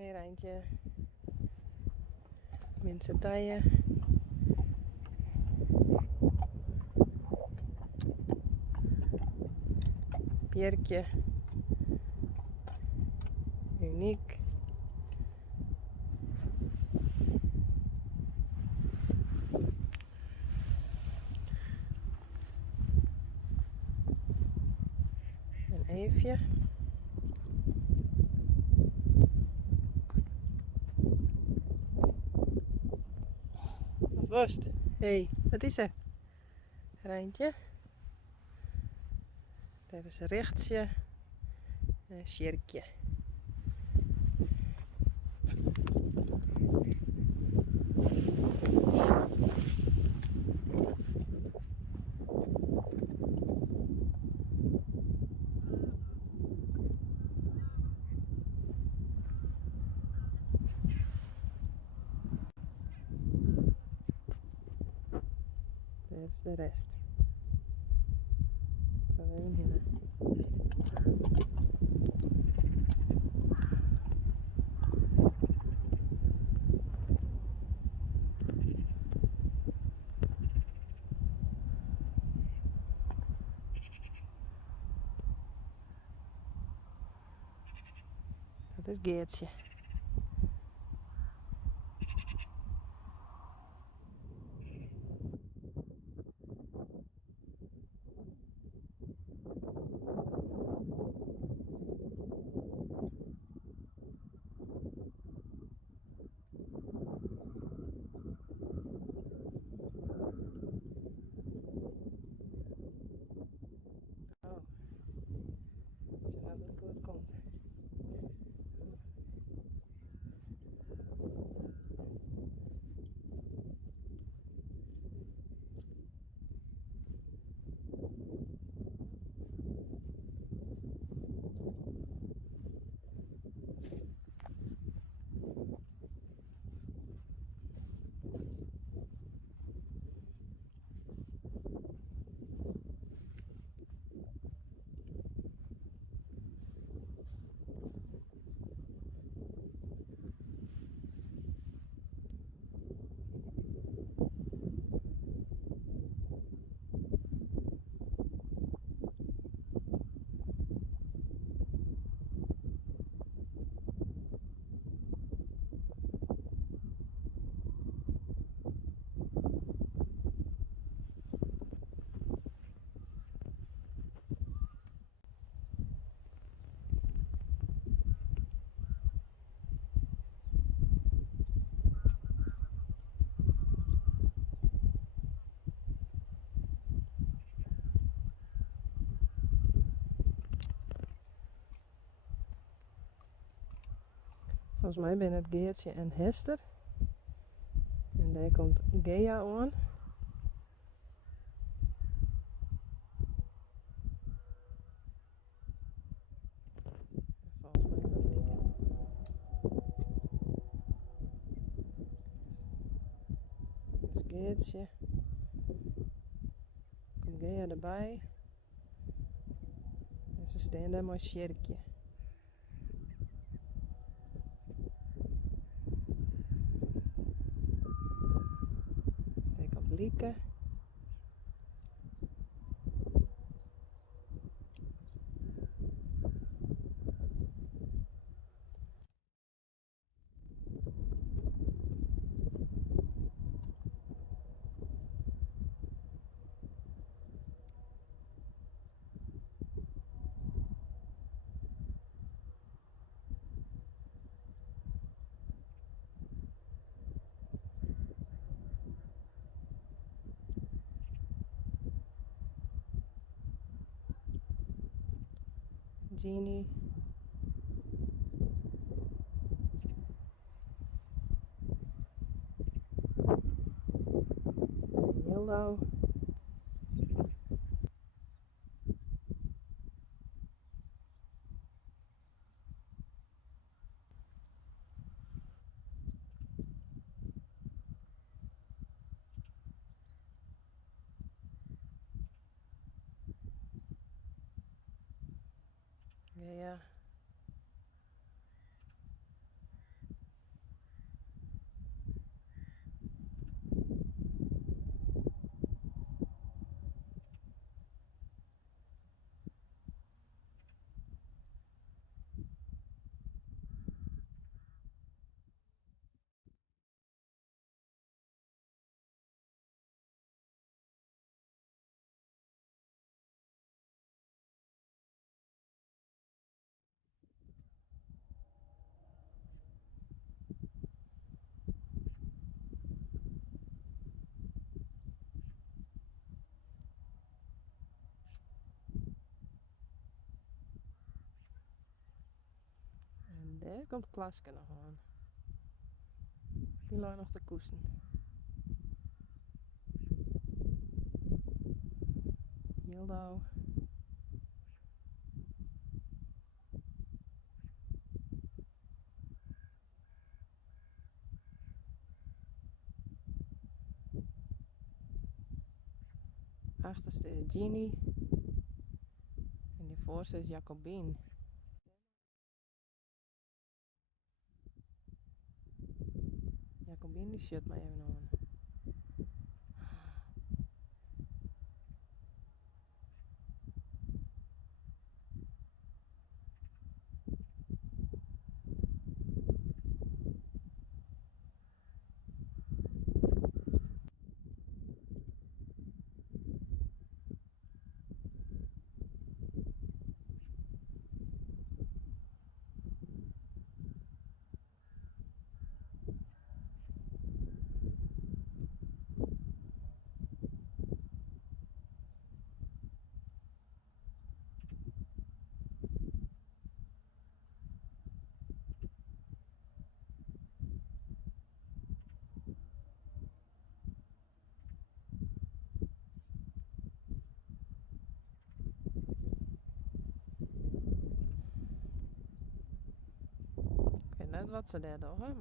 Hey Rijntje. Mensen taille. Pierkje. Uniek. En Eefje. Wat was het? Hé, wat is er? Rijntje. Daar is een rechtsje. En een Sjerkje. Daar is de rest. Zo even hinnen. Dat is Geertje. Oh, zodat het goed komt. Volgens mij ben het Geertje en Hester. En daar komt Gea aan. Volgens mij is dat Lieke. Dus Geertje. Komt Gea erbij. En ze staan daar maar Sjerkje. Daar komt Lieke. Genie. Yellow. Gea. Daar komt Klaske nog aan. Die loopt nog te koesten. Hildo. Achterste is Ginny. En die voorste is Jacobien. Jacobien die shut mij even aan. Ik weet net wat ze daar doen, maar...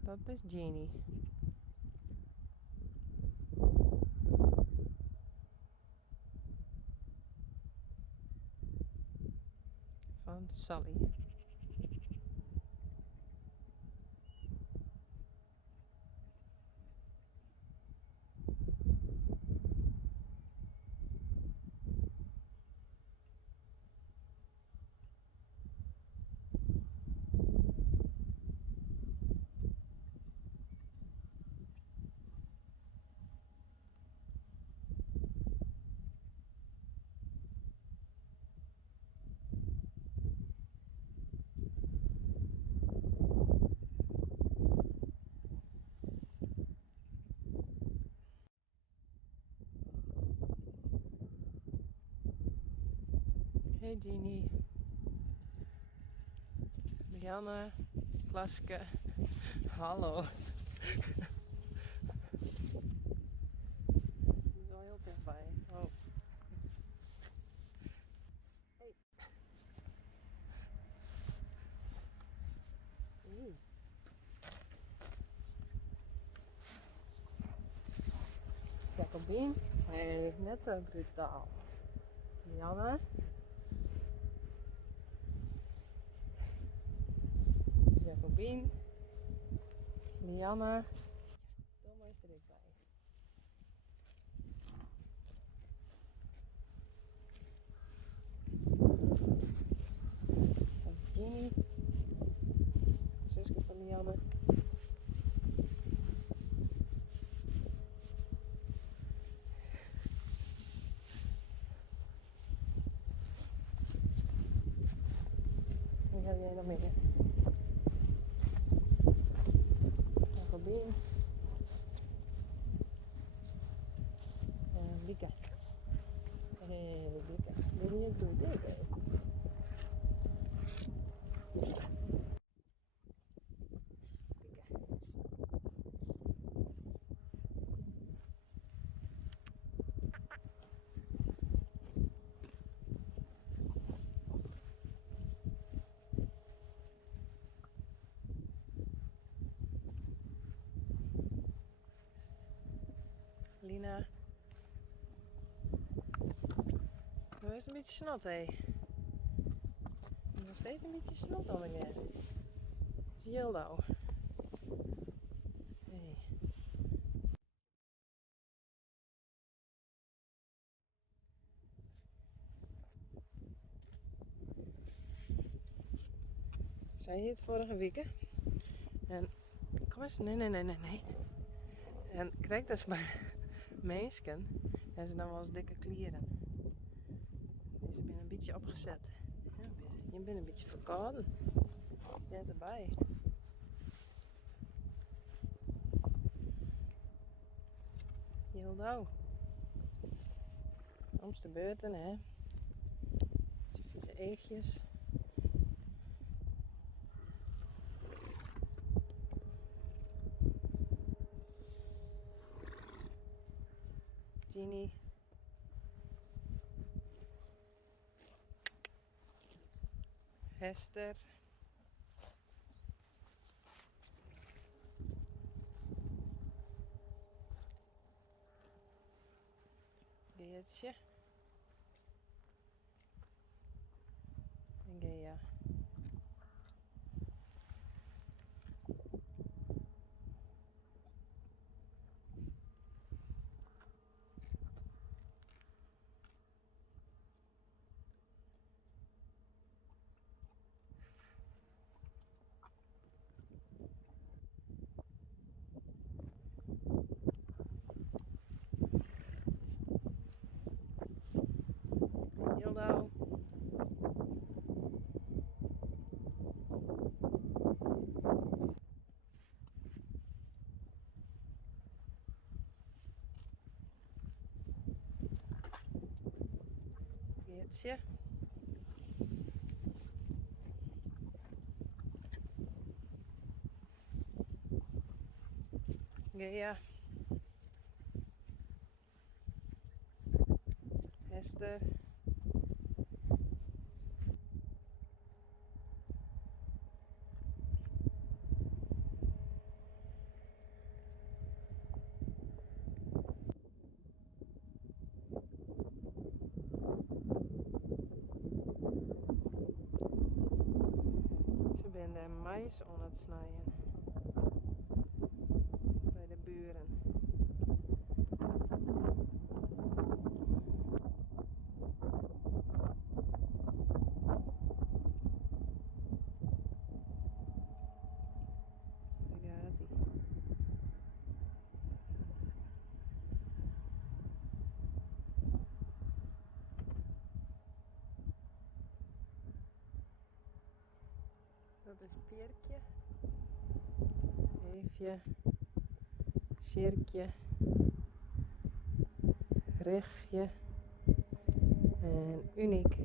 Dat is Ginny. Van Sally. Hey Ginny. Janne. Klaske. Hallo. Die is al heel dichtbij. Oh. Hey. Jacobien. Hey, net zo brutaal. Janne. Jacobien. Lianne. Kom maar eens erbij. Dat is Ginny. Zusje van Lianne. Wie ga jij nog mee? Jacobien. Lika. Lika. Wil je het doen? Lina. Nu is een beetje snot, hé. Nog steeds een beetje snot aan meneer. Zie je nou? Hey. Zei je het vorige week, hè? En kom eens, nee. En kijk, dat is bij meisken. En ze dan wel eens dikke klieren. opgezet. Ja, je bent een beetje verkouden. Net erbij. Hildo. Omst de beurten, hè. Vieze eegjes. Ginny. Hester. Geertje. En Gea. Hildo. Geertje. Gea. Hester. Ze zijn de mais aan het snijden. Bij de buren. Daar gaat hij. Dat is Pierkje. Eefje. Sjerkje. Rechtje. En Uniek.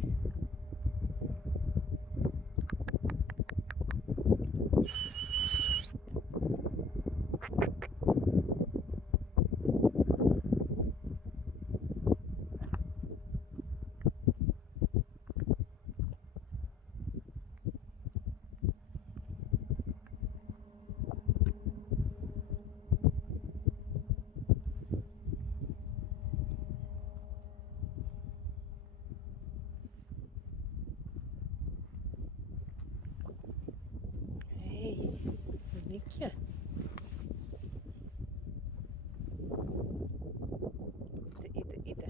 Hey, Uniekje. Ite.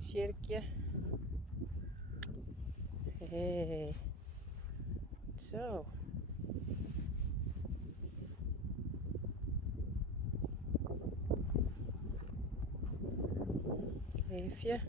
Sjerkje. Hey. Zo. Eefje.